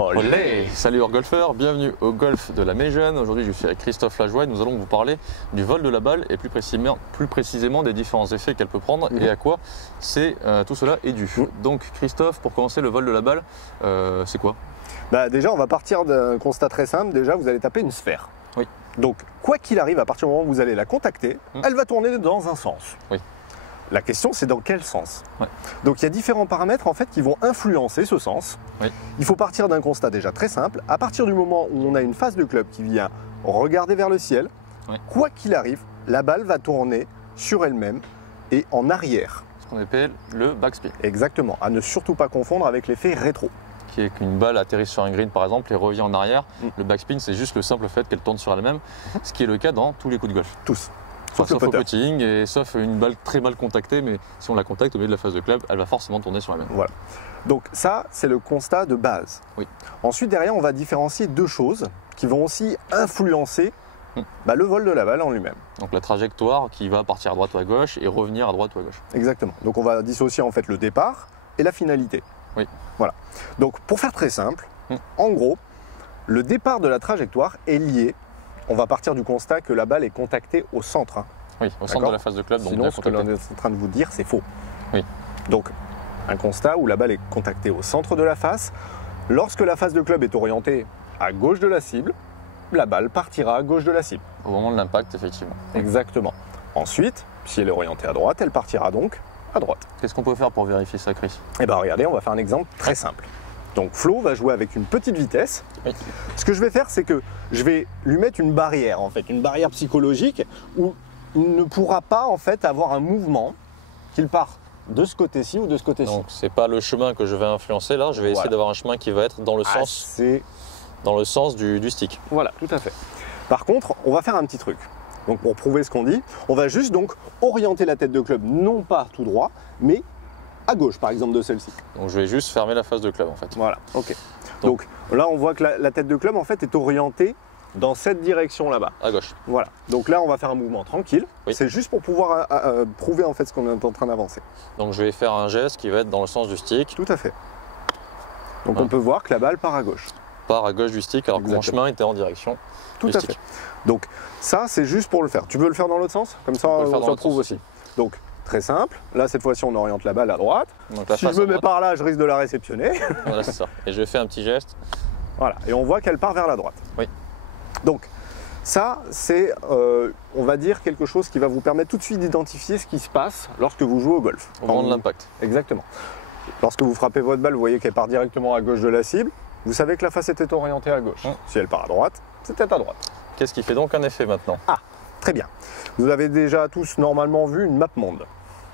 Olé. Salut hors golfeurs, bienvenue au golf de la Méjeune. Aujourd'hui je suis avec Christophe Lajoie et nous allons vous parler du vol de la balle et plus précisément des différents effets qu'elle peut prendre et à quoi tout cela est dû. Donc Christophe, pour commencer, le vol de la balle, c'est quoi? Déjà on va partir d'un constat très simple. Déjà vous allez taper une sphère. Oui. Donc quoi qu'il arrive, à partir du moment où vous allez la contacter, elle va tourner dans un sens. Oui. La question, c'est dans quel sens. Ouais. Donc il y a différents paramètres en fait qui vont influencer ce sens. Oui. Il faut partir d'un constat déjà très simple. À partir du moment où on a une face de club qui vient regarder vers le ciel, quoi qu'il arrive, la balle va tourner sur elle-même et en arrière. Ce qu'on appelle le backspin. Exactement, à ne surtout pas confondre avec l'effet rétro. Qui est qu'une balle atterrit sur un green par exemple et revient en arrière. Le backspin, c'est juste le simple fait qu'elle tourne sur elle-même, ce qui est le cas dans tous les coups de golf. Tous. Sauf au putting et sauf une balle très mal contactée, mais si on la contacte au milieu de la face de club, elle va forcément tourner sur la même. Voilà. Donc ça, c'est le constat de base. Oui. Ensuite, derrière, on va différencier deux choses qui vont aussi influencer le vol de la balle en lui-même. Donc la trajectoire qui va partir à droite ou à gauche et revenir à droite ou à gauche. Exactement. Donc on va dissocier en fait le départ et la finalité. Oui. Voilà. Donc pour faire très simple, en gros, le départ de la trajectoire est lié. On va partir du constat que la balle est contactée au centre. Oui, au centre de la face de club. Donc sinon, ce que l'on est en train de vous dire, c'est faux. Oui. Donc, un constat où la balle est contactée au centre de la face. Lorsque la face de club est orientée à gauche de la cible, la balle partira à gauche de la cible. Au moment de l'impact, effectivement. Exactement. Ensuite, si elle est orientée à droite, elle partira donc à droite. Qu'est-ce qu'on peut faire pour vérifier ça, Chris? Eh bien, regardez, on va faire un exemple très simple. Donc Flo va jouer avec une petite vitesse. Oui. Ce que je vais faire, c'est que je vais lui mettre une barrière, en fait, une barrière psychologique où il ne pourra pas en fait avoir un mouvement qu'il part de ce côté-ci ou de ce côté-ci. Donc c'est pas le chemin que je vais influencer là, je vais essayer d'avoir un chemin qui va être dans le sens du stick. Voilà, tout à fait. Par contre, on va faire un petit truc. Donc pour prouver ce qu'on dit, on va juste donc orienter la tête de club non pas tout droit, mais à gauche par exemple de celle-ci. Donc je vais juste fermer la face de club en fait. Voilà, ok. Donc là on voit que la tête de club en fait est orientée dans cette direction là-bas. À gauche. Voilà. Donc là on va faire un mouvement tranquille. Oui. C'est juste pour pouvoir prouver en fait ce qu'on est en train d'avancer. Donc je vais faire un geste qui va être dans le sens du stick. Tout à fait. Donc on peut voir que la balle part à gauche. Part à gauche du stick alors que mon chemin était en direction du stick. Tout à fait. Donc ça c'est juste pour le faire. Tu veux le faire dans l'autre sens? Comme ça on se prouve aussi. Donc très simple. Là, cette fois-ci, on oriente la balle à droite. Si je me mets par là, je risque de la réceptionner. Voilà, c'est ça. Et je fais un petit geste. Voilà. Et on voit qu'elle part vers la droite. Oui. Donc, ça, c'est, on va dire, quelque chose qui va vous permettre tout de suite d'identifier ce qui se passe lorsque vous jouez au golf. Au moment de l'impact. Exactement. Lorsque vous frappez votre balle, vous voyez qu'elle part directement à gauche de la cible. Vous savez que la face était orientée à gauche. Si elle part à droite, c'était à droite. Qu'est-ce qui fait donc un effet maintenant? Ah, très bien. Vous avez déjà tous normalement vu une map monde.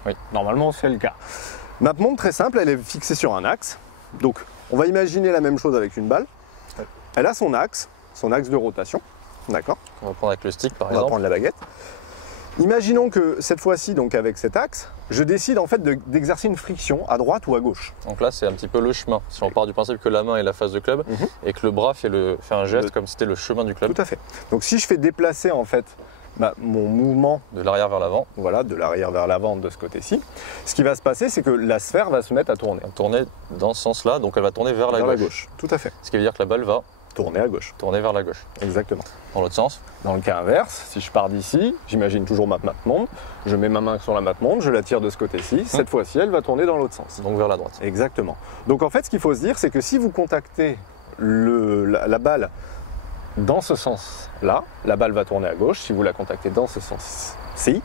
Oui. Normalement, c'est le cas. Map monde, très simple, elle est fixée sur un axe. Donc, on va imaginer la même chose avec une balle. Oui. Elle a son axe de rotation. D'accord. On va prendre avec le stick, par exemple. On va prendre la baguette. Imaginons que cette fois-ci, donc avec cet axe, je décide en fait d'exercer une friction à droite ou à gauche. Donc là, c'est un petit peu le chemin. Si on part du principe que la main est la face de club et que le bras fait un geste comme si c'était le chemin du club. Tout à fait. Donc, si je fais déplacer en fait mon mouvement de l'arrière vers l'avant. Voilà, de l'arrière vers l'avant de ce côté-ci. Ce qui va se passer, c'est que la sphère va se mettre à tourner. Tourner dans ce sens-là, donc elle va tourner vers la gauche. Tout à fait. Ce qui veut dire que la balle va tourner à gauche. Tourner vers la gauche. Exactement. Dans l'autre sens. Dans le cas inverse, si je pars d'ici, j'imagine toujours ma map monde, je mets ma main sur la map monde, je la tire de ce côté-ci. Cette fois-ci, elle va tourner dans l'autre sens. Donc vers la droite. Exactement. Donc en fait, ce qu'il faut se dire, c'est que si vous contactez la balle dans ce sens-là, la balle va tourner à gauche. Si vous la contactez dans ce sens-ci,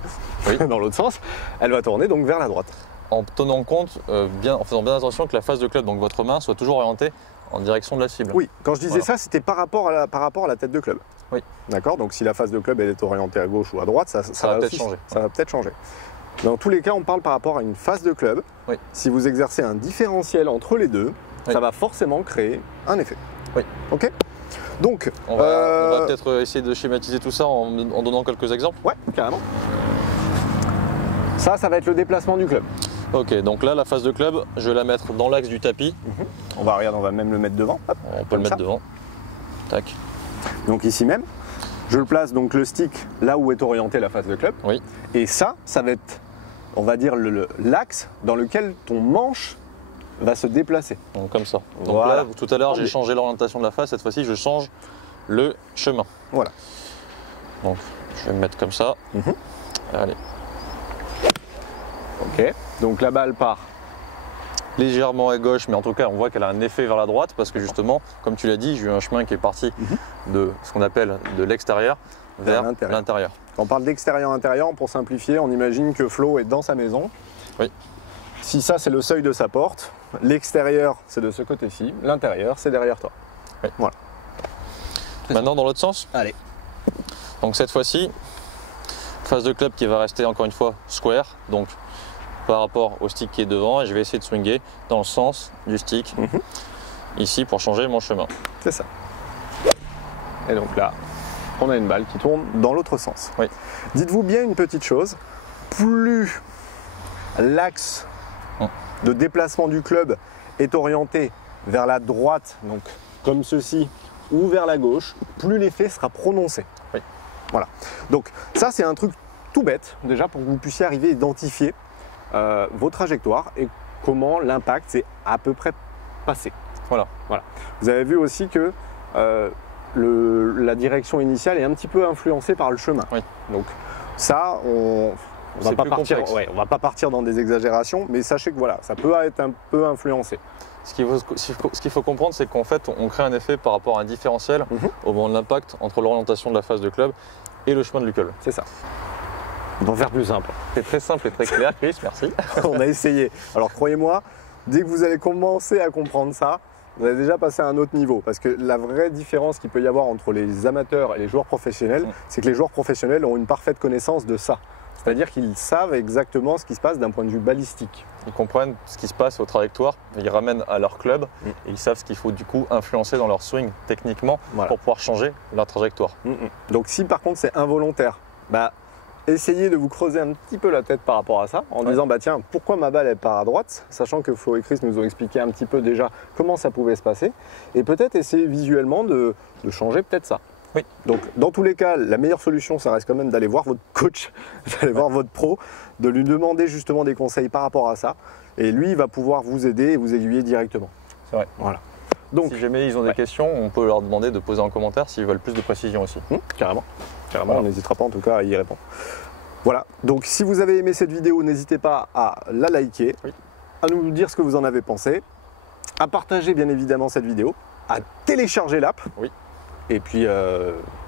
dans l'autre sens, elle va tourner donc vers la droite. En tenant compte, en faisant bien attention que la face de club, donc votre main, soit toujours orientée en direction de la cible. Oui, quand je disais ça, c'était par rapport à la tête de club. Oui. D'accord. Donc si la face de club elle est orientée à gauche ou à droite, ça va peut-être changer. Ça va peut-être changer. Dans tous les cas, on parle par rapport à une face de club. Oui. Si vous exercez un différentiel entre les deux, ça va forcément créer un effet. Oui. Ok. Donc, on va peut-être essayer de schématiser tout ça en donnant quelques exemples. Ouais, carrément. Ça va être le déplacement du club. Ok, donc là, la face de club, je vais la mettre dans l'axe du tapis. On va même le mettre devant. Hop, on peut le mettre devant. Tac. Donc ici même, je le place donc le stick là où est orientée la face de club. Oui. Et ça va être, on va dire, l'axe dans lequel ton manche va se déplacer. Donc comme ça. Donc Voilà. là, tout à l'heure, j'ai changé l'orientation de la face. Cette fois-ci, je change le chemin. Voilà. Donc, je vais me mettre comme ça. Allez. Ok. Donc la balle part. Légèrement à gauche, mais en tout cas, on voit qu'elle a un effet vers la droite parce que justement, comme tu l'as dit, j'ai eu un chemin qui est parti de ce qu'on appelle de l'extérieur vers l'intérieur. Quand on parle d'extérieur-intérieur, pour simplifier, on imagine que Flo est dans sa maison. Oui. Si ça, c'est le seuil de sa porte, l'extérieur, c'est de ce côté-ci, l'intérieur, c'est derrière toi. Oui. Voilà. Maintenant, dans l'autre sens. Allez. Donc cette fois-ci, face de club qui va rester encore une fois square, donc par rapport au stick qui est devant, et je vais essayer de swinger dans le sens du stick, ici, pour changer mon chemin. C'est ça. Et donc là, on a une balle qui tourne dans l'autre sens. Oui. Dites-vous bien une petite chose, plus l'axe de déplacement du club est orienté vers la droite, donc comme ceci, ou vers la gauche, plus l'effet sera prononcé. Oui. Voilà. Donc ça, c'est un truc tout bête, déjà, pour que vous puissiez arriver à identifier vos trajectoires et comment l'impact s'est à peu près passé. Voilà. Vous avez vu aussi que la direction initiale est un petit peu influencée par le chemin. Oui. Donc ça, on va pas partir dans des exagérations, mais sachez que voilà, ça peut être un peu influencé. Ce qu'il faut comprendre, c'est qu'en fait, on crée un effet par rapport à un différentiel au moment de l'impact entre l'orientation de la face de club et le chemin de l'hucule. C'est ça. Pour faire plus simple. C'est très simple et très clair, Chris, merci. On a essayé. Alors croyez-moi, dès que vous allez commencer à comprendre ça, vous allez déjà passer à un autre niveau. Parce que la vraie différence qu'il peut y avoir entre les amateurs et les joueurs professionnels, c'est que les joueurs professionnels ont une parfaite connaissance de ça. C'est-à-dire qu'ils savent exactement ce qui se passe d'un point de vue balistique. Ils comprennent ce qui se passe aux trajectoires, ils ramènent à leur club et ils savent ce qu'il faut du coup influencer dans leur swing techniquement pour pouvoir changer leur trajectoire. Donc si par contre c'est involontaire, essayez de vous creuser un petit peu la tête par rapport à ça en disant tiens, pourquoi ma balle elle part à droite, sachant que Flo et Chris nous ont expliqué un petit peu déjà comment ça pouvait se passer, et peut-être essayer visuellement de changer peut-être ça. Oui. Donc dans tous les cas, la meilleure solution, ça reste quand même d'aller voir votre coach, d'aller voir votre pro, de lui demander justement des conseils par rapport à ça, et lui il va pouvoir vous aider et vous aiguiller directement. C'est vrai. Voilà. Donc, si jamais ils ont des questions, on peut leur demander de poser en commentaire s'ils veulent plus de précision aussi. Carrément. On n'hésitera pas en tout cas à y répondre. Voilà, donc si vous avez aimé cette vidéo, n'hésitez pas à la liker, à nous dire ce que vous en avez pensé, à partager bien évidemment cette vidéo, à télécharger l'app. Et puis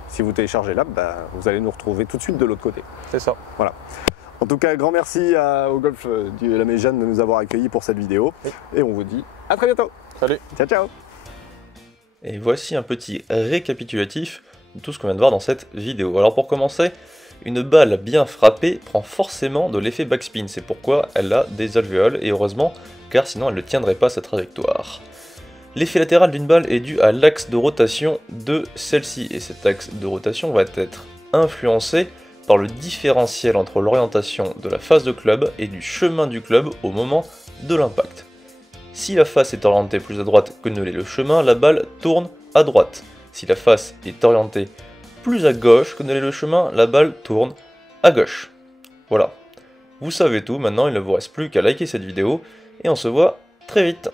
si vous téléchargez l'app, vous allez nous retrouver tout de suite de l'autre côté. C'est ça. Voilà. En tout cas, grand merci au Golf de la Méjane de nous avoir accueillis pour cette vidéo. Et on vous dit à très bientôt. Salut. Ciao, ciao. Et voici un petit récapitulatif de tout ce qu'on vient de voir dans cette vidéo. Alors pour commencer, une balle bien frappée prend forcément de l'effet backspin. C'est pourquoi elle a des alvéoles, et heureusement, car sinon elle ne tiendrait pas sa trajectoire. L'effet latéral d'une balle est dû à l'axe de rotation de celle-ci, et cet axe de rotation va être influencé par le différentiel entre l'orientation de la face de club et du chemin du club au moment de l'impact. Si la face est orientée plus à droite que ne l'est le chemin, la balle tourne à droite. Si la face est orientée plus à gauche que ne l'est le chemin, la balle tourne à gauche. Voilà. Vous savez tout, maintenant il ne vous reste plus qu'à liker cette vidéo, et on se voit très vite.